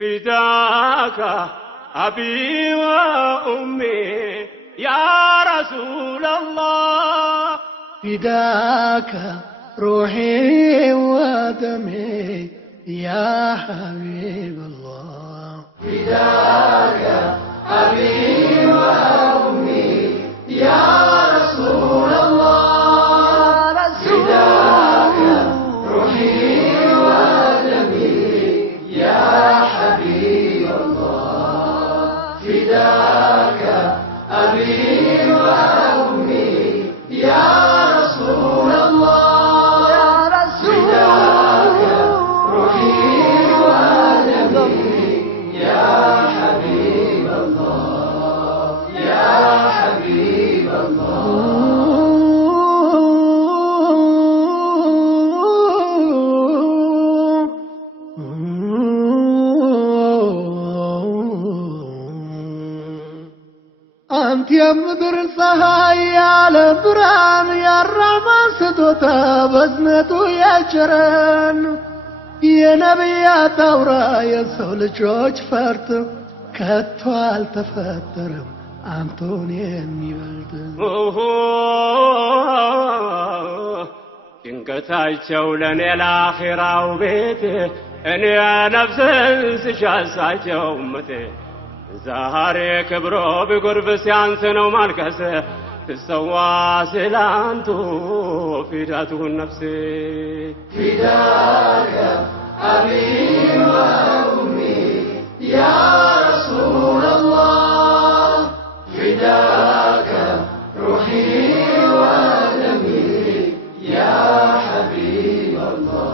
فداك أبي وأمي يا رسول الله فداك روحي ودمي يا حبيب الله فداك أبي وأمي يا رسول الله فداك روحي ودمي يا حبيب الله فداك أبي وأمي يا رسول الله فداك روحي ودمي يا حبيب الله يا حبيب أنت يا مدر الصهاي على بران يا الرحمن ستوتا بزنتو يا جران يا نبيات أورا يا سول جوج فرت كتوال تفترم أنتوني يميولد ጭንቀታቸው ለኔ ለአኺራው ቤቴ እኔ ነፍስን ስሻሳቸው እመቴ ዛሬ ክብሮ ቢጎርፍ ሲያንስ ነው ማልቀስ ትሰዋ ስላንቱ ፊዳቱን ነፍሴ فداك أبي وأمي يا رسول الله فداك روحي ودمي يا حبيب الله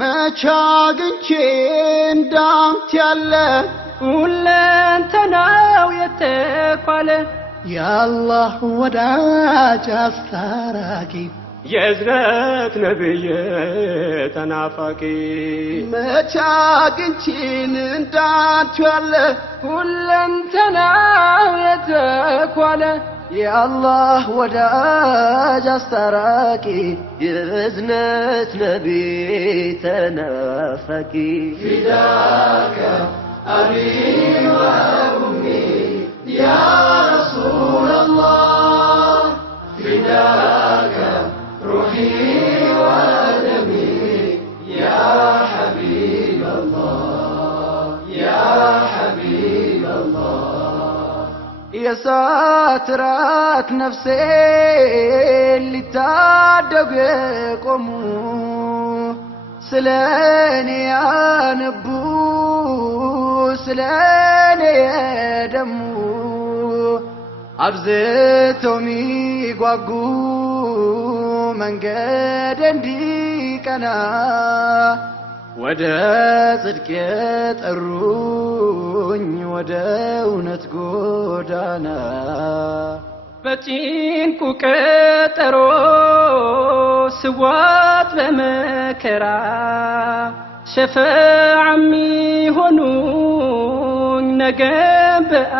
ما شاقنشين دامت يلا ሁለንተናው የተኳለ يا الله وداج أستراكي የእዝነት ነብይ ተናፋቂ መቻግንቺን እንዳንቺ ያለ ሁለንተናው የተኳለ የአላህ ወዳጅ አስታራቂ የእዝነት ነቢይ ተናፋቂ فداك أبي وأمي يا رسول الله فداك روحي ودمي يا حبيب الله يا حبيب الله የሳትራት ነፍሴ ሊታደጉ የቆሙ ስለኔ ያነቡ ስለኔ የደሙ አብዝተው ሚጓጉ መንገድ እንዲቀና ወደ ጽድቅ የጠሩኝ ወደ እውነት ጎዳና በጭንቁ ቀጠሮ ስዋት በመከራ ሸፈዓ ሚሆኑኝ ነገ በአ